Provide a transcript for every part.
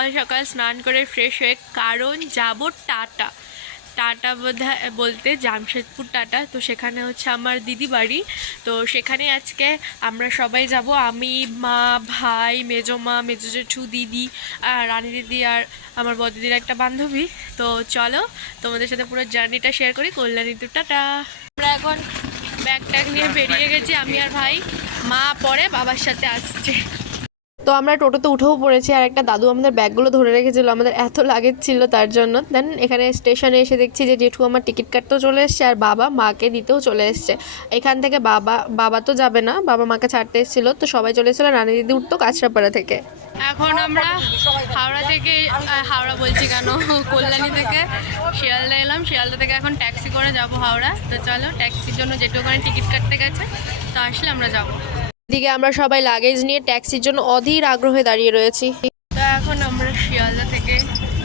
সকাল সকাল স্নান করে ফ্রেশ হয়ে, কারণ যাব টাটা। টাটা বলতে জামশেদপুর টাটা। তো সেখানে হচ্ছে আমার দিদি বাড়ি। তো সেখানে আজকে আমরা সবাই যাব, আমি, মা, ভাই, মেজো মা, মেজো জেঠু, দিদি আর রানী দিদি আর আমার বড়দিদির একটা বান্ধবী। তো চলো তোমাদের সাথে পুরো জার্নিটা শেয়ার করি। কল্যাণী টু টাটা। আমরা এখন ব্যাগ ট্যাগ নিয়ে বেরিয়ে গেছি, আমি আর ভাই। মা পরে বাবার সাথে আসছে। তো আমরা টোটোতে উঠেও পড়েছি, আর একটা দাদু আমাদের ব্যাগগুলো ধরে রেখেছিল, আমাদের এত লাগেজ ছিল তার জন্য। দেন এখানে স্টেশনে এসে দেখছি যে জেঠু আমার টিকিট কাটতেও চলে এসছে, আর বাবা মাকে দিতেও চলে এসছে। এখান থেকে বাবা তো যাবে না, বাবা মাকে ছাড়তে এসেছিলো। তো সবাই চলে এসেছিলো, রানী দিদি উঠতো কাঁচরাপাড়া থেকে। এখন আমরা হাওড়া বলছি কেন, কল্যাণী থেকে শিয়ালদা এলাম। শিয়ালদা থেকে এখন ট্যাক্সি করে যাব হাওড়া। তো চলো, ট্যাক্সির জন্য যেটু ওখানে টিকিট কাটতে গেছে, তো আসলে আমরা যাবো। এদিকে আমরা সবাই লাগেজ নিয়ে ট্যাক্সির জন্য অধীর আগ্রহে দাঁড়িয়ে রয়েছি। তো এখন আমরা শিয়ালদা থেকে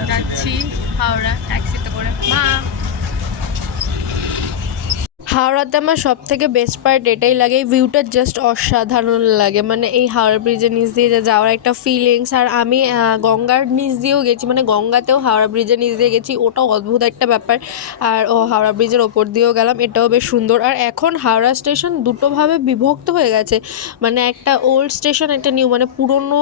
যাচ্ছি হাওড়া ট্যাক্সিতে করে। হাওড়াতে আমার সব থেকে বেস্ট পার্ট এটাই লাগে, এই ভিউটা জাস্ট অসাধারণ লাগে। মানে এই হাওড়া ব্রিজের নিচ দিয়ে যাওয়ার একটা ফিলিংস। আর আমি গঙ্গার নিচ দিয়েও গেছি, মানে গঙ্গাতেও হাওড়া ব্রিজের নিচ দিয়ে গেছি, ওটাও অদ্ভুত একটা ব্যাপার। আর হাওড়া ব্রিজের ওপর দিয়েও গেলাম, এটাও বেশ সুন্দর। আর এখন হাওড়া স্টেশন দুটোভাবে বিভক্ত হয়ে গেছে, মানে একটা ওল্ড স্টেশন, একটা নিউ, মানে পুরনো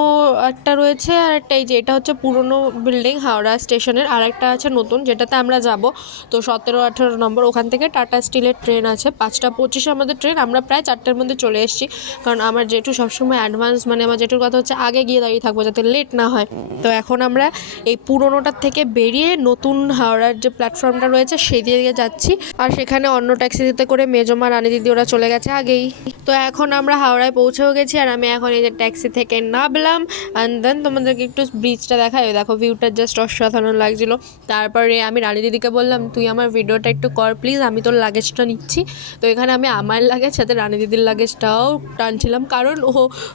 একটা রয়েছে, আর একটা এই যে এটা হচ্ছে পুরনো বিল্ডিং হাওড়া স্টেশনের, আর একটা আছে নতুন যেটাতে আমরা যাব। তো 17-18 নম্বর, ওখান থেকে টাটা স্টিলের ট্রেন আছে 5টা 25 আমাদের ট্রেন। আমরা প্রায় 4টার মধ্যে চলে এসেছি, কারণ আমার জেঠু সবসময় অ্যাডভান্স, মানে আমার জেঠুর কথা হচ্ছে আগে গিয়ে দাঁড়িয়ে থাকবো যাতে লেট না হয়। তো এখন আমরা এই পুরোনোটার থেকে বেরিয়ে নতুন হাওড়ার যে প্ল্যাটফর্মটা রয়েছে সেই দিকে যাচ্ছি। আর সেখানে অন্য ট্যাক্সিতে করে মেজমা, রানী দিদি ওরা চলে গেছে আগেই। তো এখন আমরা হাওড়ায় পৌঁছেও গেছি, আর আমি এখন এই যে ট্যাক্সি থেকে নামলাম। অ্যান্ড দেন তোমাদেরকে একটু ব্রিজটা দেখাই, দেখো ভিউটা জাস্ট অসাধারণ লাগছিলো। তারপরে আমি রানী দিদিকে বললাম, তুই আমার ভিডিওটা একটু কর প্লিজ, আমি তোর লাগেজটা নিচ্ছি। তো এখানে আমি আমার লাগেজ সাথে রানী দিদির লাগেজটাও টানছিলাম, কারণ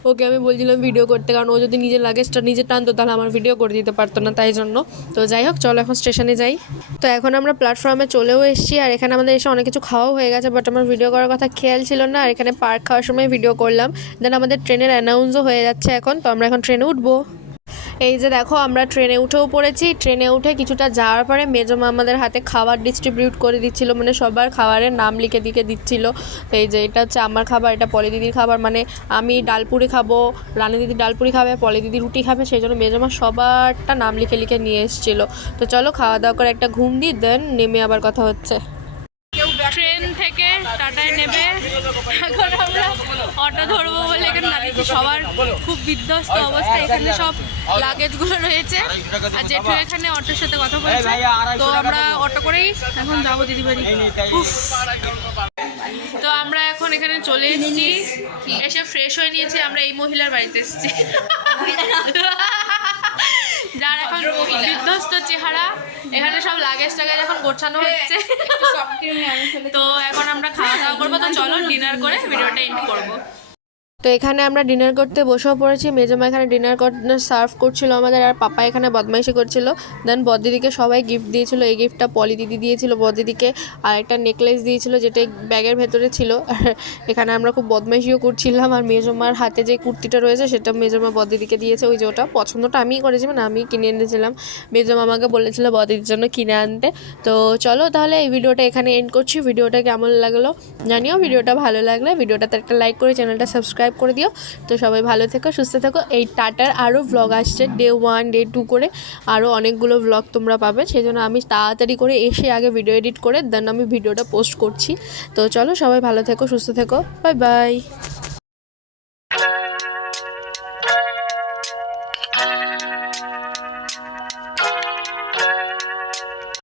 ওকে আমি বলছিলাম ভিডিও করতে, কারণ ও যদি নিজের লাগেজটা নিজে টানতো তাহলে আমার ভিডিও করে দিতে পারতো না, তাই জন্য। তো যাই হোক, চলো এখন স্টেশনে যাই। তো এখন আমরা প্ল্যাটফর্মে চলেও এসেছি, আর এখানে আমাদের এসে অনেক কিছু খাওয়াও হয়ে গেছে, বাট আমার ভিডিও করার কথা খেয়াল ছিল না। আর এখানে পার্ক খাওয়ার সময় ভিডিও করলাম। দেন আমাদের ট্রেনের অ্যানাউন্সও হয়ে যাচ্ছে এখন, তো আমরা এখন ট্রেনে উঠবো। এই যে দেখো, আমরা ট্রেনে উঠেও পড়েছি। ট্রেনে উঠে কিছুটা যাওয়ার পরে মেজমা আমাদের হাতে খাবার ডিস্ট্রিবিউট করে দিচ্ছিল, মানে সবার খাবারের নাম লিখে দিচ্ছিল। তো এই যে এটা হচ্ছে আমার খাবার, এটা পলি দিদির খাবার, মানে আমি ডালপুরি খাবো, রানী দিদি ডালপুরি খাবে, পলি দিদি রুটি খাবে, সেই জন্য মেজমা সবারটা নাম লিখে নিয়ে এসেছিলো। তো চলো খাওয়া দাওয়া করে একটা ঘুম দিই, দেন নেমে আবার কথা হচ্ছে। ট্রেন থেকে টাটায় নেবে এখন আমরা অটো ধরবো বলে এখানে দাঁড়িয়েছি। সবার খুব বিধ্বস্ত অবস্থা, এখানে সব লাগেজগুলো রয়েছে, আর জেঠু এখানে অটোর সাথে কথা বলছে। তো আমরা অটো করেই এখন যাবো দিদি বাড়ি। তো আমরা এখন এখানে চলে এসেছি, এসে ফ্রেশ হয়ে নিয়েছি। আমরা এই মহিলার বাড়িতে এসেছি, যার এখন বিধ্বস্ত চেহারা। এখানে সব লাগেজ টাগেজ এখন গোছানো হচ্ছে। তো এখন আমরা খাওয়া দাওয়া করবো। তো চলো ডিনার করে ভিডিওটা এন্ড করবো। তো এখানে আমরা ডিনার করতে বসেও পড়েছি। মেজমা এখানে ডিনার সার্ভ করছিল আমাদের, আর পাপা এখানে বদমাইশি করছিল। দেন বদিদিকে সবাই গিফট দিয়েছিল। এই গিফটটা পলি দিদি দিয়েছিল বদিদিকে, আর একটা নেকলেস দিয়েছিল যেটা ব্যাগের ভেতরে ছিল। এখানে আমরা খুব বদমাইশিও করছিলাম। আর মেজমার হাতে যে কুর্তিটা রয়েছে সেটা মেজমা বদিদিকে দিয়েছে, ওই যে ওটা পছন্দটা আমিই করেছি, মানে আমি কিনে এনেছিলাম। মেজমা আমাকে বলেছিল বদিদির জন্য কিনে আনতে। তো চলো তাহলে এই ভিডিওটা এখানে এন্ড করছি। ভিডিওটা কেমন লাগলো জানিও, ভিডিওটা ভালো লাগলে ভিডিওটাতে একটা লাইক করে চ্যানেলটা সাবস্ক্রাইব করে দিও। তো সবাই ভালো থেকো, সুস্থ থেকো। এই টাটার আরও ভ্লগ আসছে, ডে 1 ডে 2 করে আরও অনেকগুলো ভ্লগ তোমরা পাবে। সেই জন্য আমি তাড়াতাড়ি করে এসে আগে ভিডিও এডিট করে দেন আমি ভিডিওটা পোস্ট করছি। তো চলো সবাই ভালো থেকো, সুস্থ থেকো, বাই বাই।